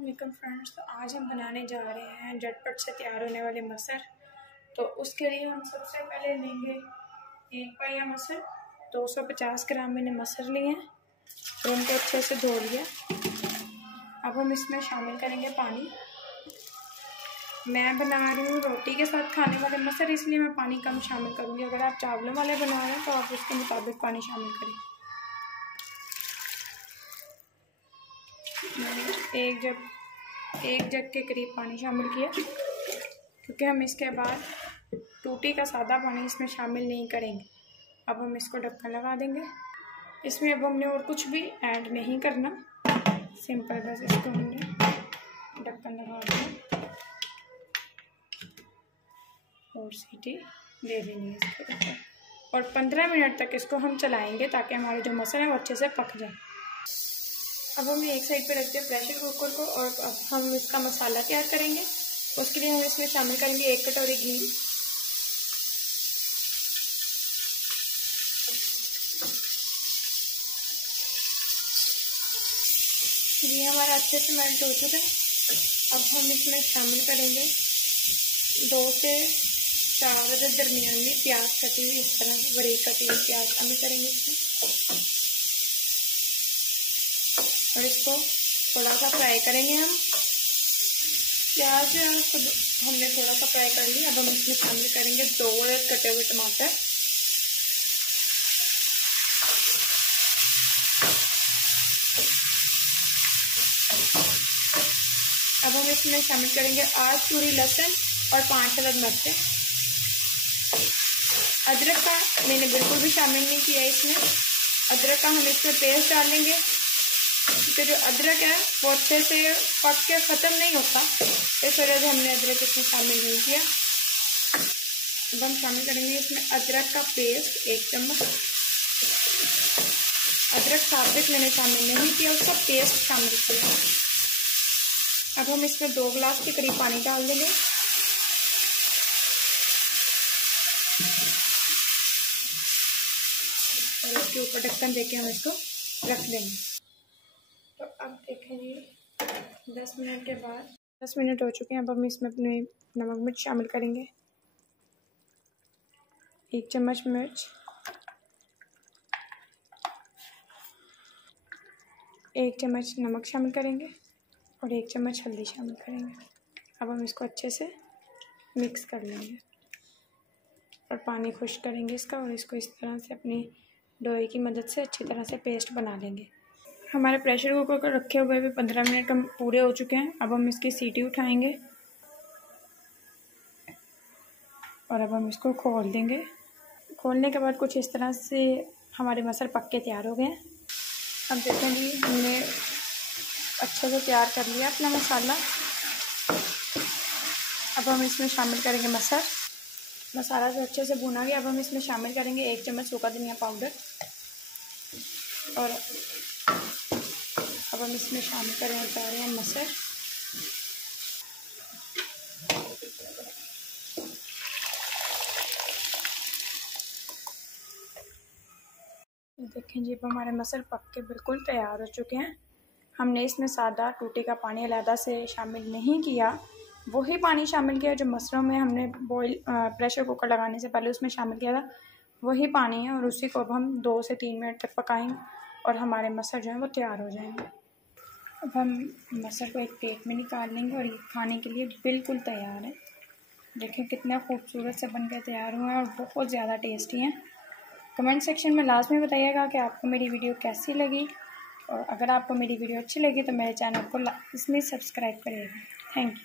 अस्सलामुअलैकुम फ्रेंड्स। तो आज हम बनाने जा रहे हैं झटपट से तैयार होने वाले मसर। तो उसके लिए हम सबसे पहले लेंगे एक पाया मसर। 250 ग्राम मैंने मसर लिए हैं और उनको अच्छे से धो लिया। अब हम इसमें शामिल करेंगे पानी। मैं बना रही हूँ रोटी के साथ खाने वाले मसर, इसलिए मैं पानी कम शामिल करूँगी। अगर आप चावलों वाले बना रहे हैं तो आप उसके मुताबिक पानी शामिल करें। मैंने एक जग के करीब पानी शामिल किया, क्योंकि हम इसके बाद टूटी का सादा पानी इसमें शामिल नहीं करेंगे। अब हम इसको ढक्कन लगा देंगे। इसमें अब हमने और कुछ भी ऐड नहीं करना, सिंपल बस इसको हमने ढक्कन लगा दिया और सीटी दे देनी है इसके ऊपर। और 15 मिनट तक इसको हम चलाएंगे ताकि हमारे जो मसर है वो अच्छे से पक जाए। अब हम एक साइड पे रखते हैं प्रेशर कुकर को और अब हम इसका मसाला तैयार करेंगे। उसके लिए हम इसमें शामिल करेंगे 1 कटोरी घी, घी हमारा अच्छे से मेल्ट हो चुका है। अब हम इसमें शामिल करेंगे 2 से 4 दरमियान में प्याज कटी हुई, इस तरह बारीक कटी हुई प्याज शामिल करेंगे इसमें और इसको थोड़ा सा फ्राई करेंगे। हम प्याज को हमने थोड़ा सा फ्राई कर लिया। अब हम इसमें शामिल करेंगे 2 कटे हुए टमाटर, अब हम इसमें शामिल करेंगे 8 पूरी लहसुन और 5 अदद मिर्चें। अदरक का मैंने बिल्कुल भी शामिल नहीं किया इसमें। अदरक का हम इसमें पेस्ट डालेंगे, क्योंकि जो अदरक है वो अच्छे से पक के ख़त्म नहीं होता, इस वजह से हमने अदरक इसमें शामिल नहीं किया। अब हम शामिल करेंगे इसमें अदरक का पेस्ट 1 चम्मच। अदरक साबित मैंने शामिल नहीं किया, उसका पेस्ट शामिल किया। अब हम इसमें 2 गिलास के करीब पानी डाल देंगे और इसके ऊपर ढक्कन देके हम इसको रख देंगे। तो अब देखें जी 10 मिनट के बाद 10 मिनट हो चुके हैं। अब हम इसमें अपने नमक मिर्च शामिल करेंगे। 1 चम्मच मिर्च, 1 चम्मच नमक शामिल करेंगे और 1 चम्मच हल्दी शामिल करेंगे। अब हम इसको अच्छे से मिक्स कर लेंगे और पानी खुश्क करेंगे इसका और इसको इस तरह से अपनी डोई की मदद से अच्छी तरह से पेस्ट बना लेंगे। हमारे प्रेशर कुकर को रखे हुए भी 15 मिनट कम पूरे हो चुके हैं। अब हम इसकी सीटी उठाएंगे और अब हम इसको खोल देंगे। खोलने के बाद कुछ इस तरह से हमारे मसर पक के तैयार हो गए हैं। अब देखें जी हमने अच्छे से तैयार कर लिया अपना मसाला। अब हम इसमें शामिल करेंगे मसर। मसाला से अच्छे से भुना गया। अब हम इसमें शामिल करेंगे 1 चम्मच सूखा धनिया पाउडर और अब हम इसमें शामिल करेंगे जा रहे हैं मसर। देखें जी अब हमारे मसर पक के बिल्कुल तैयार हो चुके हैं। हमने इसमें सादा टूटी का पानी अलहदा से शामिल नहीं किया, वही पानी शामिल किया जो मसरों में हमने प्रेशर कुकर लगाने से पहले उसमें शामिल किया था, वही पानी है। और उसी को अब हम 2 से 3 मिनट तक पकाएंगे और हमारे मसर जो है वो तैयार हो जाएंगे। अब हम मसर को एक प्लेट में निकाल लेंगे और ये खाने के लिए बिल्कुल तैयार है। देखें कितना खूबसूरत से बनकर तैयार हुआ है और बहुत ज़्यादा टेस्टी हैं। कमेंट सेक्शन में लास्ट में बताइएगा कि आपको मेरी वीडियो कैसी लगी, और अगर आपको मेरी वीडियो अच्छी लगी तो मेरे चैनल को इसमें सब्सक्राइब करिएगा। Thank you.